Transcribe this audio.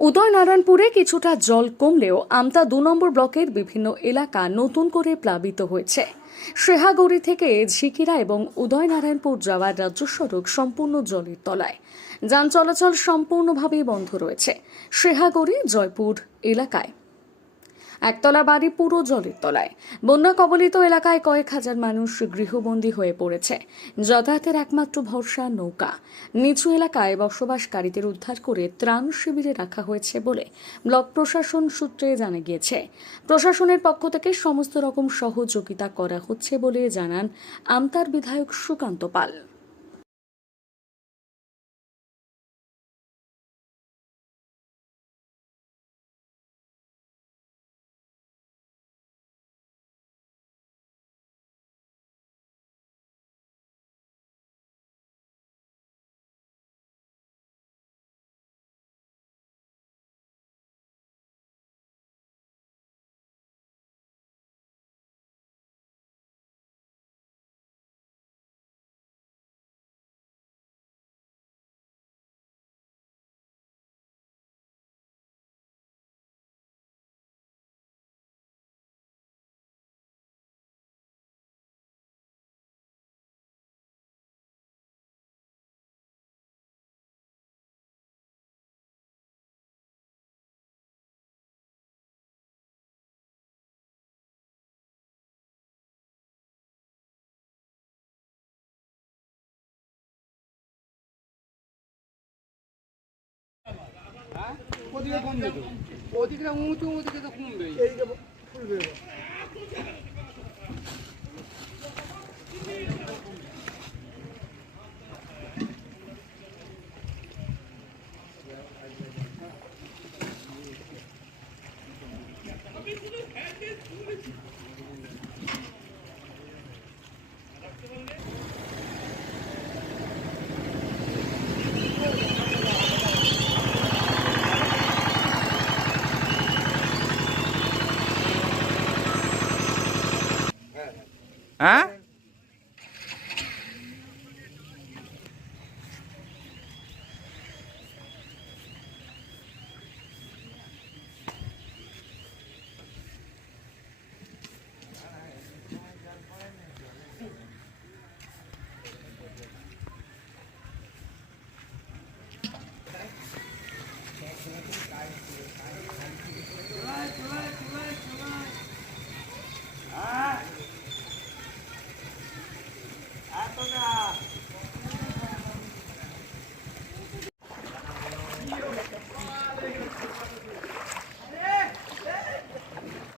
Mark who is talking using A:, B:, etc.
A: উদয়নারায়ণপুরে কিছুটা জল কমলেও আমতা দু নম্বর ব্লকের বিভিন্ন এলাকা নতুন করে প্লাবিত হয়েছে। শেহাগড়ি থেকে ঝিকিরা এবং উদয়নারায়ণপুর যাওয়ার রাজ্য সড়ক সম্পূর্ণ জলের তলায়। যান চলাচল সম্পূর্ণভাবে বন্ধ রয়েছে। শেহাগড়ি জয়পুর এলাকায়। একতলা বাড়ি পুরো জলের তলায়। বন্যা কবলিত এলাকায় কয়েক হাজার মানুষ গৃহবন্দী হয়ে পড়েছে। যাতায়াতের একমাত্র ভরসা নৌকা। নিচু এলাকায় বসবাসকারীদের উদ্ধার করে ত্রাণ শিবিরে রাখা হয়েছে বলে ব্লক প্রশাসন সূত্রে জানা গিয়েছে। প্রশাসনের পক্ষ থেকে সমস্ত রকম সহযোগিতা করা হচ্ছে বলে জানান আমতার বিধায়ক সুকান্ত পাল।
B: ওদিকে কমবে তো ওদিকে উঁচু ওদিকে তো কমবে। এইদিকে ফুলবে
C: হ্যাঁ